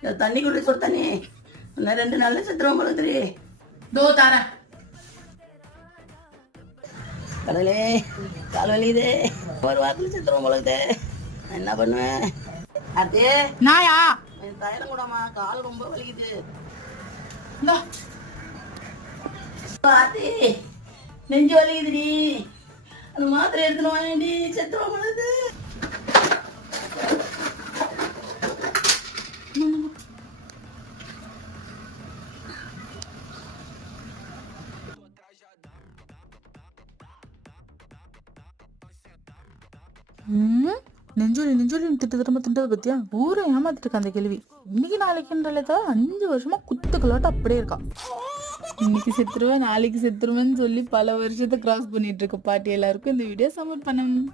தண்ணி குடி இன்னும் ரெண்டு நாள்ல செத்துருவோம் போல தெரியே தோ தரேன். கடவுளே கால் வலியுதே. ஒரு வாரத்துல செத்துருவோம் போல என்ன பண்ணுவேன்? அத்தே. நாயா? என் தைலம் கூடமா? கால் ரொம்ப வலிக்குது. நெஞ்சு வலிக்குதுடி. அந்த மாத்திரை எடுத்துன்னு வாங்கடி செத்துருவோம் போல நெஞ்சோலி நெஞ்சொலி திட்டு திரும்ப திட்டது பத்தியா? ஊரை ஏமாத்திட்டு இருக்கா அந்த கேள்வி. இன்னைக்கு நாளைக்குன்றல தவிர அஞ்சு வருஷமா குத்து கலாட்டம் அப்படியே இருக்கா. இன்னைக்கு செத்துருவேன் நாளைக்கு செத்துருவேன்னு சொல்லி பல வருஷத்தை கிராஸ் பண்ணிட்டு இருக்க பாட்டி எல்லாருக்கும் இந்த வீடியோ சப்போர்ட் பண்ணணும்